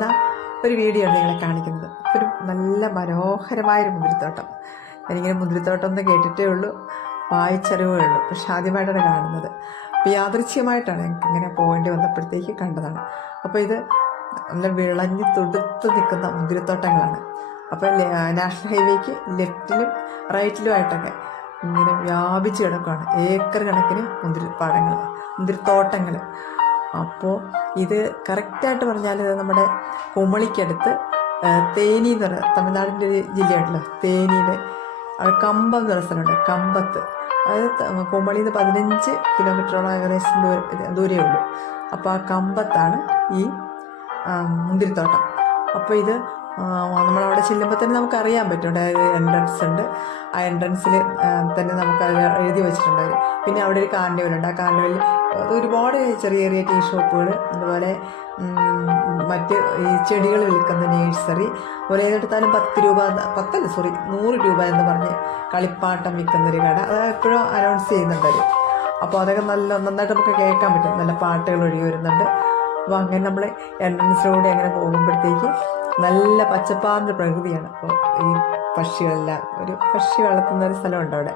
വരുന്ന ഒരു വീഡിയോ ആണ് നിങ്ങളെ കാണിക്കുന്നത്. ഒരു നല്ല മനോഹരമായൊരു മുന്തിരിത്തോട്ടം. എനിക്കിങ്ങനെ മുന്തിരിത്തോട്ടം എന്ന് കേട്ടിട്ടേ ഉള്ളൂ, വായിച്ചറിവേ ഉള്ളൂ, പക്ഷെ ആദ്യമായിട്ടാണ് കാണുന്നത്. അപ്പോൾ യാദൃച്ഛികമായിട്ടാണ് എനിക്ക് ഇങ്ങനെ പോകേണ്ടി വന്നപ്പോഴത്തേക്ക് കണ്ടതാണ്. അപ്പോൾ ഇത് നല്ല വിളഞ്ഞ് തുടുത്ത് നിൽക്കുന്ന മുന്തിരിത്തോട്ടങ്ങളാണ്. അപ്പോൾ നാഷണൽ ഹൈവേക്ക് ലെഫ്റ്റിലും റൈറ്റിലുമായിട്ടൊക്കെ ഇങ്ങനെ വ്യാപിച്ച് കിടക്കുകയാണ് ഏക്കർ കണക്കിന് മുന്തിരിത്തോട്ടങ്ങൾ. അപ്പോൾ ഇത് കറക്റ്റായിട്ട് പറഞ്ഞാൽ ഇത് നമ്മുടെ കുമളിക്കടുത്ത് തേനി എന്ന് പറയുന്ന തമിഴ്നാടിൻ്റെ ഒരു ജില്ലയുണ്ടല്ലോ, തേനിയിൽ കമ്പം എന്ന് പറയുന്ന സ്ഥലമുണ്ട്. കമ്പത്ത്, അതായത് കുമളിയിൽ നിന്ന് 15 കിലോമീറ്ററോളം ഏകദേശം ദൂരമേ ഉള്ളൂ. അപ്പോൾ ആ കമ്പത്താണ് ഈ മുന്തിരിത്തോട്ടം. അപ്പോൾ ഇത് നമ്മളവിടെ ചെല്ലുമ്പോൾ തന്നെ നമുക്കറിയാൻ പറ്റും. അതായത് എൻട്രൻസ് ഉണ്ട്, ആ എൻട്രൻസിൽ തന്നെ നമുക്ക് എഴുതി വെച്ചിട്ടുണ്ട്. പിന്നെ അവിടെ ഒരു കാർണിവലുണ്ട്. ആ കാർണിവലിൽ ഒരുപാട് ചെറിയ ചെറിയ ടീ ഷോപ്പുകൾ, അതുപോലെ മറ്റ് ഈ ചെടികൾ വിൽക്കുന്ന നേഴ്സറി, അതുപോലെ ഏതെടുത്താലും 100 രൂപ എന്ന് പറഞ്ഞ് കളിപ്പാട്ടം വിൽക്കുന്നൊരു കട, അത് എപ്പോഴും അനൗൺസ് ചെയ്യുന്നുണ്ട്. അപ്പോൾ അതൊക്കെ നന്നായിട്ട് നമുക്ക് കേൾക്കാൻ പറ്റും, നല്ല പാട്ടുകൾ ഒഴുകി വരുന്നുണ്ട്. അപ്പോൾ അങ്ങനെ നമ്മൾ എൻട്രൻസിലൂടെ അങ്ങനെ പോകുമ്പോഴത്തേക്ക് നല്ല പച്ചപ്പാർന്ന പ്രകൃതിയാണ്. അപ്പോൾ ഈ പക്ഷികളെല്ലാം, ഒരു പക്ഷി വളർത്തുന്ന ഒരു സ്ഥലമുണ്ട് അവിടെ,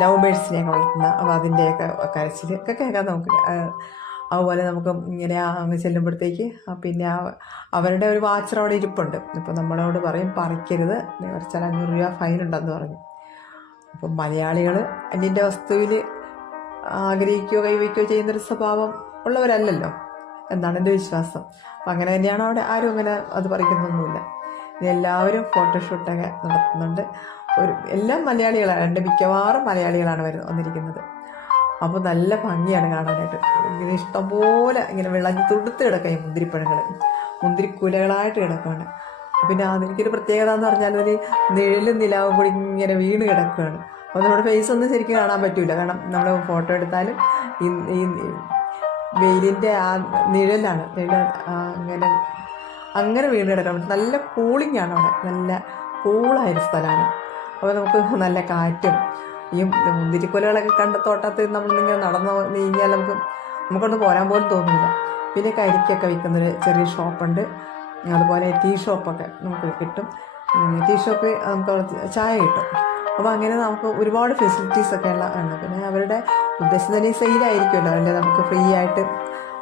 ലവ് ബേഡ്സിനെയൊക്കെ വളർത്തുന്ന. അപ്പോൾ അതിൻ്റെയൊക്കെ കരച്ചിലൊക്കെ കേൾക്കാൻ നമുക്ക്. അതുപോലെ നമുക്ക് ഇങ്ങനെ അങ്ങ് ചെല്ലുമ്പോഴത്തേക്ക് പിന്നെ അവരുടെ ഒരു വാച്ചർ അവിടെ ഇരിപ്പുണ്ട്. ഇപ്പോൾ നമ്മളോട് പറയും പറിക്കരുത്, കുറച്ചാൽ 500 രൂപ ഫൈനുണ്ടെന്ന് പറഞ്ഞു. അപ്പം മലയാളികൾ അന്യൻ്റെ വസ്തുവിൽ ആഗ്രഹിക്കുകയോ കൈവയ്ക്കുകയോ ചെയ്യുന്നൊരു സ്വഭാവം ഉള്ളവരല്ലല്ലോ എന്നാണ് എൻ്റെ വിശ്വാസം. അപ്പം അങ്ങനെ തന്നെയാണ് അവിടെ. ആരും അങ്ങനെ അത് പറിക്കുന്നൊന്നുമില്ല. എല്ലാവരും ഫോട്ടോഷൂട്ടൊക്കെ നടത്തുന്നുണ്ട്. എല്ലാം മലയാളികളാണ്, മിക്കവാറും മലയാളികളാണ് വന്നിരിക്കുന്നത്. അപ്പോൾ നല്ല ഭംഗിയാണ് കാണാനായിട്ട്. ഇങ്ങനെ ഇഷ്ടംപോലെ ഇങ്ങനെ വിളഞ്ഞ് തുടുത്ത് കിടക്കുക ഈ മുന്തിരിപ്പഴങ്ങൾ, മുന്തിരിക്കുലകളായിട്ട് കിടക്കുകയാണ്. പിന്നെ അതെനിക്കൊരു പ്രത്യേകത എന്ന് പറഞ്ഞാൽ ഒരു നിഴലും നിലാവും കൂടി ഇങ്ങനെ വീണ് കിടക്കുകയാണ്. അപ്പോൾ നമ്മുടെ ഫേസ് ഒന്നും ശരിക്കും കാണാൻ പറ്റില്ല, കാരണം നമ്മൾ ഫോട്ടോ എടുത്താലും ഈ വെയിലിൻ്റെ ആ നിഴലാണ് അങ്ങനെ വീണ് കിടക്കണം. നല്ല കൂളിംഗ് ആണ് അവിടെ, നല്ല കൂളായൊരു സ്ഥലമാണ്. അപ്പോൾ നമുക്ക് നല്ല കാറ്റും ഈ മുന്തിരിക്കുലകളൊക്കെ കണ്ട തോട്ടത്തിൽ നമ്മളിങ്ങനെ നടന്ന് നീങ്ങിയാൽ നമുക്കൊന്ന് പോരാൻ പോലും തോന്നില്ല. പിന്നെ കരിക്കൊക്കെ വിൽക്കുന്നൊരു ചെറിയ ഷോപ്പുണ്ട്, അതുപോലെ ടീ ഷോപ്പൊക്കെ നമുക്ക് കിട്ടും. ടീ ഷോപ്പ് നമുക്ക് ചായ കിട്ടും. അപ്പോൾ അങ്ങനെ നമുക്ക് ഒരുപാട് ഫെസിലിറ്റീസൊക്കെ ഉണ്ട്. പിന്നെ അവരുടെ ഉദ്ദേശം തന്നെ സെയിലായിരിക്കുമല്ലോ, അല്ലെ നമുക്ക് ഫ്രീ ആയിട്ട്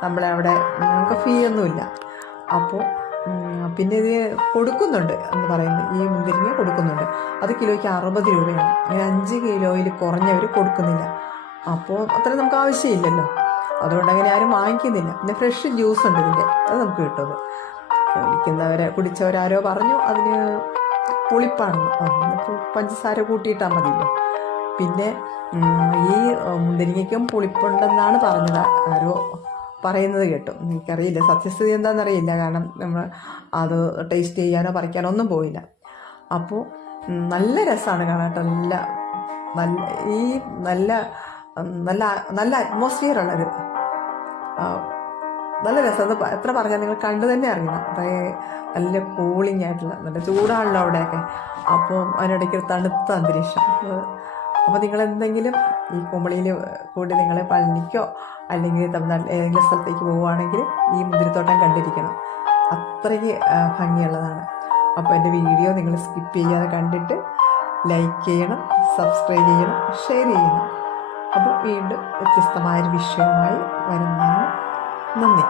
നമ്മളവിടെ നമുക്ക് ഫീ ഒന്നുമില്ല. അപ്പോൾ പിന്നെ ഇത് കൊടുക്കുന്നുണ്ട് എന്ന് പറയുന്നത്, ഈ മുന്തിരിങ്ങ കൊടുക്കുന്നുണ്ട്. അത് കിലോയ്ക്ക് 60 രൂപയാണ്. അങ്ങനെ 5 കിലോയിൽ കുറഞ്ഞവർ കൊടുക്കുന്നില്ല. അപ്പോൾ അത്ര നമുക്ക് ആവശ്യമില്ലല്ലോ, അതുകൊണ്ട് അങ്ങനെ ആരും വാങ്ങിക്കുന്നില്ല. പിന്നെ ഫ്രഷ് ജ്യൂസ് ഉണ്ട് ഇതിൻ്റെ, അത് നമുക്ക് കിട്ടും. കുടിച്ചവരാരോ പറഞ്ഞു അതിന് പുളിപ്പാണെന്ന്, പഞ്ചസാര കൂട്ടിയിട്ടാൽ മതിയല്ലോ. പിന്നെ ഈ മുന്തിരിങ്ങയ്ക്കും പുളിപ്പുണ്ടെന്നാണ് പറഞ്ഞത്, ആരോ പറയുന്നത് കേട്ടു. എനിക്കറിയില്ല സത്യസ്ഥിതി എന്താണെന്നറിയില്ല, കാരണം നമ്മൾ അത് ടേസ്റ്റ് ചെയ്യാനോ പറിക്കാനോ ഒന്നും പോയില്ല. അപ്പോൾ നല്ല രസമാണ് കാണാനായിട്ട്. നല്ല അറ്റ്മോസ്ഫിയർ ഉള്ളത്, നല്ല രസം. അത് എത്ര പറഞ്ഞാൽ നിങ്ങൾ കണ്ടു തന്നെ അറിയണം. നല്ല കൂളിംഗ് ആയിട്ടുള്ള, നല്ല ചൂടാണല്ലോ അവിടെയൊക്കെ. അപ്പോൾ അതിനിടയ്ക്ക് തണുത്ത അന്തരീക്ഷം. അപ്പോൾ നിങ്ങളെന്തെങ്കിലും ഈ കുമളിയിൽ കൂടി നിങ്ങൾ പഴനിക്കോ അല്ലെങ്കിൽ തമിഴ്നാട്ടിൽ ഏതെങ്കിലും സ്ഥലത്തേക്ക് പോവുകയാണെങ്കിൽ ഈ മുന്തിരിത്തോട്ടം കണ്ടിരിക്കണം, അത്രയ്ക്ക് ഭംഗിയുള്ളതാണ്. അപ്പോൾ എൻ്റെ വീഡിയോ നിങ്ങൾ സ്കിപ്പ് ചെയ്യാതെ കണ്ടിട്ട് ലൈക്ക് ചെയ്യണം, സബ്സ്ക്രൈബ് ചെയ്യണം, ഷെയർ ചെയ്യണം. അപ്പോൾ വീണ്ടും വ്യത്യസ്തമായൊരു വിഷയവുമായി വരുന്നതാണ്. നന്ദി.